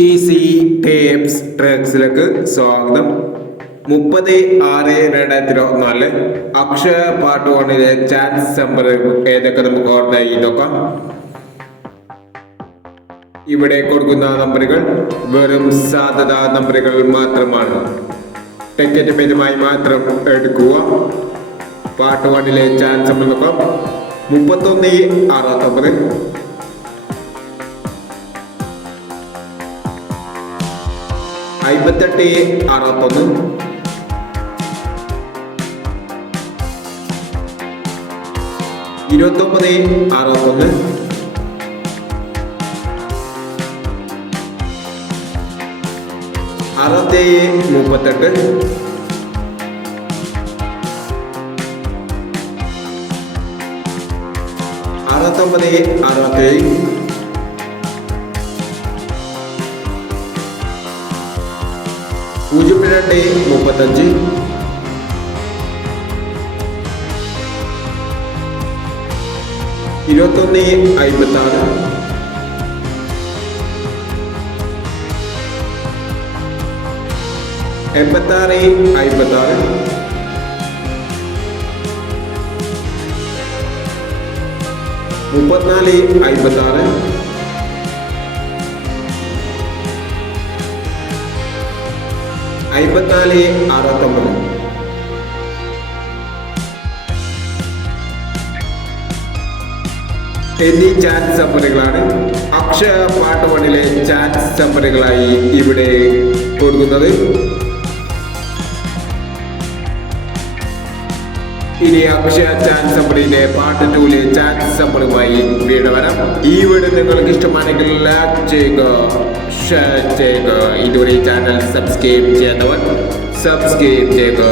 Easy tapes ട്രാക്സിലേക്ക് സ്വാഗതം. 30/6/2024 Akshaya part 1-ലെ chance number ഏതൊക്കെ നമുക്ക് ഓർമ്മയായി നോക്കാം. ഇവിടെ കൊടുക്കുന്ന നമ്പറുകൾ വെറും സാധ്യതാ നമ്പറുകൾ മാത്രമാണ്. ടിക്കറ്റ് പേരുമായി മാത്രം എടുക്കുക. പാർട്ട് 1-ലെ ചാൻസ് നമ്പർ നോക്കാം. 31/69, 58/61, 29/61, 67/38, 69/67, 02/35, 21/56, 86/56, 34/56, 54/69. എന്നീ ചാൻസ് നമ്പറുകളാണ് അക്ഷയ പാർട്ട് 1-ലെ ചാൻസ് നമ്പറുകളായി ഇവിടെ കൊടുക്കുന്നത്. ഇനി അക്ഷയ ചാൻസ് നമ്പറിന്റെ പാർട്ട് 2-ലെ ചാൻസ് നമ്പറുമായി വീണ്ടും വരാം. ഈ വീഡിയോ നിങ്ങൾക്ക് ഇഷ്ടമാണെങ്കിൽ ലൈക്ക് ചെയ്യുക, ഷെയർ ചെയ്യുക. ഇതുവരെ ചാനൽ സബ്സ്ക്രൈബ് ചെയ്യാത്തവർ സബ്സ്ക്രൈബ് ചെയ്യുക.